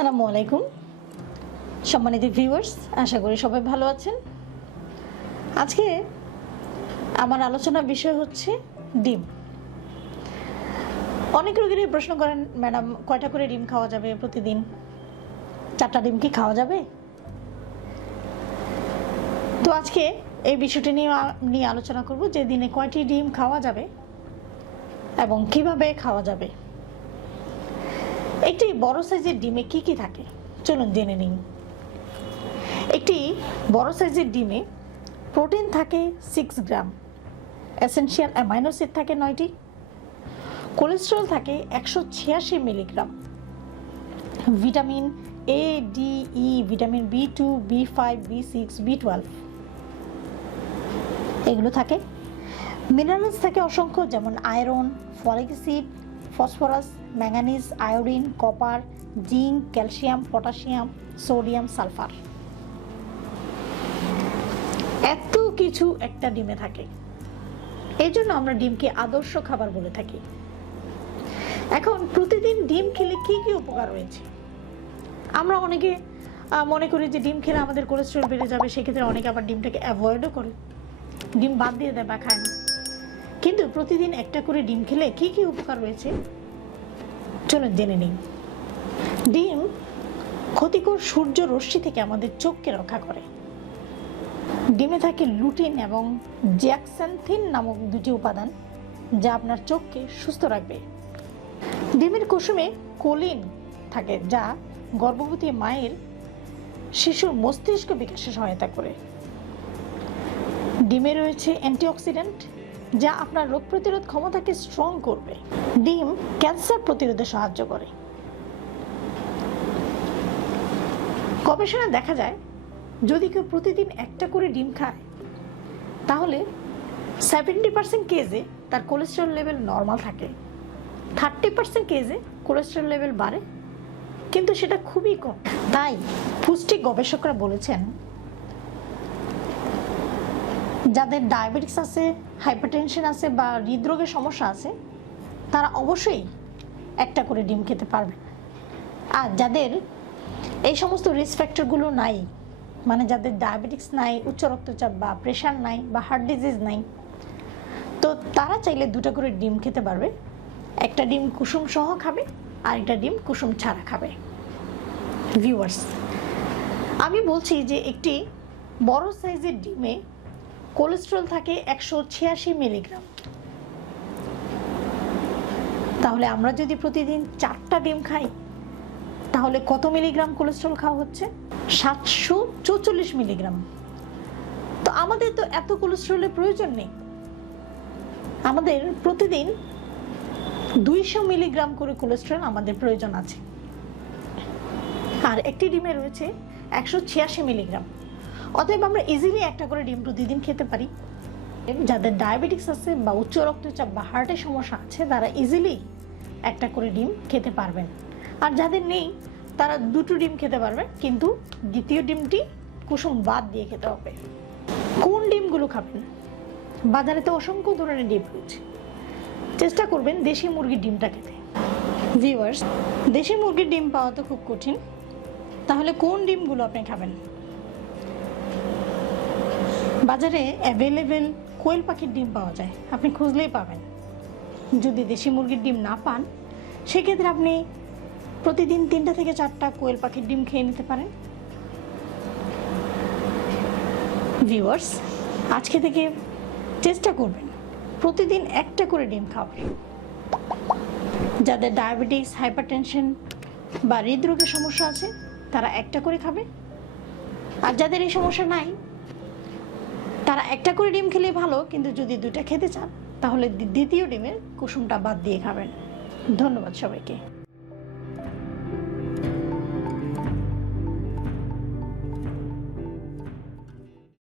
আসসালামু আলাইকুম সম্মানিত ভিউয়ার্স, আশা করি সবাই ভালো আছেন। আজকে আমার আলোচনার বিষয় হচ্ছে ডিম। অনেক রোগীরাই প্রশ্ন করেন, ম্যাডাম কয়টা করে ডিম খাওয়া যাবে প্রতিদিন? 4টা ডিম কি খাওয়া যাবে? তো আজকে এই বিষয়টি নিয়ে আলোচনা করব যে দিনে কয়টি ডিম খাওয়া যাবে এবং কিভাবে খাওয়া যাবে। একটি বড় সাইজের ডিমে কি কি থাকে চলুন জেনে নিন। একটি বড় সাইজের ডিমে প্রোটিন থাকে 6 গ্রাম, এসেনশিয়াল অ্যামাইনো অ্যাসিড থাকে 9টি, কোলেস্টেরল থাকে 186 milligram, vitamin A, D, E, vitamin B2, B5, B6, B12 এগুলো থাকে। মিনারেলস থাকে অসংখ্য, যেমন iron, folic acid, phosphorus, manganese, iodine, copper, zinc, calcium, potassium, sodium, sulphur. এত কিছু একটা ডিমে থাকে, এই জন্য আমরা ডিমকে আদর্শ খাবার বলে থাকি। এখন প্রতিদিন ডিম খেলে কি কি উপকার রয়েছে? আমরা অনেকে মনে করি যে ডিম খেলে আমাদের কোলেস্টেরল বেড়ে যাবে, সেক্ষেত্রে অনেকে আবার ডিমটাকে অ্যাভয়েডও করে, ডিম বাদ দিয়ে দেয় বা খায় না। কিন্তু প্রতিদিন একটা করে ডিম খেলে কি কি উপকার রয়েছে চলুন জেনে নিন। ডিম ক্ষতিকর সূর্য রশ্মি থেকে আমাদের চোখকে রক্ষা করে। ডিমে থাকে লুটিন এবং জ্যাক্সান্থিন নামক দুটি উপাদান, যা আপনার চোখকে সুস্থ রাখবে। ডিমের কুসুমে কোলিন থাকে, যা গর্ভবতী মায়ের শিশুর মস্তিষ্ক বিকাশে সহায়তা করে। ডিমে রয়েছে অ্যান্টিঅক্সিডেন্ট, যা আপনার রোগ প্রতিরোধ ক্ষমতাকে স্ট্রং করবে। ডিম ক্যান্সার প্রতিরোধে সাহায্য করে। গবেষণায় দেখা যায়, যদি কেউ প্রতিদিন একটা করে ডিম খায়, তাহলে 70% কেজে তার কোলেস্টেরল লেভেল নর্মাল থাকে, 30% কেজে কোলেস্টেরল লেভেল বাড়ে, কিন্তু সেটা খুবই কম। তাই পুষ্টি গবেষকরা বলেছেন, যাদের ডায়াবেটিস আছে, হাইপারটেনশন আছে বা হৃদরোগের সমস্যা আছে, তারা অবশ্যই একটা করে ডিম খেতে পারবে। আর যাদের এই সমস্ত রিস্ক ফ্যাক্টরগুলো নাই, মানে যাদের ডায়াবেটিস নাই, উচ্চ রক্তচাপ বা প্রেশার নাই বা হার্ট ডিজিজ নাই, তো তারা চাইলে 2টা করে ডিম খেতে পারবে। একটা ডিম কুসুম সহ খাবে আর একটা ডিম কুসুম ছাড়া খাবে। ভিউয়ার্স, আমি বলছি যে একটি বড় সাইজের ডিমে কোলেস্টেরল থাকে 186 মিলিগ্রাম। তাহলে আমরা যদি প্রতিদিন 4টা ডিম খাই, তাহলে কত মিলিগ্রাম কোলেস্টেরল খাওয়া হচ্ছে? 744 মিলিগ্রাম। তো আমাদের তো এত কোলেস্টেরলের প্রয়োজন নেই। আমাদের প্রতিদিন 200 মিলিগ্রাম করে কোলেস্টেরল আমাদের প্রয়োজন আছে। আর একটি ডিমে রয়েছে 186 মিলিগ্রাম। অতএব আমরা ইজিলি একটা করে ডিম প্রতিদিন খেতে পারি। যাদের ডায়াবেটিস আছে বা উচ্চ রক্তচাপ বা হার্টের সমস্যা আছে, তারা ইজিলি একটা করে ডিম খেতে পারবেন। আর যাদের নেই, তারা 2টো ডিম খেতে পারবেন, কিন্তু দ্বিতীয় ডিমটি কুসুম বাদ দিয়ে খেতে হবে। কোন ডিমগুলো খাবেন? বাজারে তো অসংখ্য ধরনের ডিম রয়েছে, চেষ্টা করবেন দেশি মুরগির ডিমটা খেতে। ভিউয়ার্স, দেশি মুরগির ডিম পাওয়া তো খুব কঠিন, তাহলে কোন ডিমগুলো আপনি খাবেন? বাজারে অ্যাভেলেবেল কোয়েল পাখির ডিম পাওয়া যায়, আপনি খুঁজলেই পাবেন। যদি দেশি মুরগির ডিম না পান, সেক্ষেত্রে আপনি প্রতিদিন 3টা থেকে 4টা কোয়েল পাখির ডিম খেয়ে নিতে পারেন। ভিউয়ার্স, আজকে থেকে চেষ্টা করবেন প্রতিদিন একটা করে ডিম খাওয়ার। যাদের ডায়াবেটিস, হাইপারটেনশন বা হৃদরোগের সমস্যা আছে, তারা একটা করে খাবে। আর যাদের এই সমস্যা নাই, তারা একটা করে ডিম খেলে ভালো, কিন্তু যদি 2টা খেতে চান, তাহলে দ্বিতীয় ডিমের কুসুমটা বাদ দিয়ে খাবেন। ধন্যবাদ সবাইকে।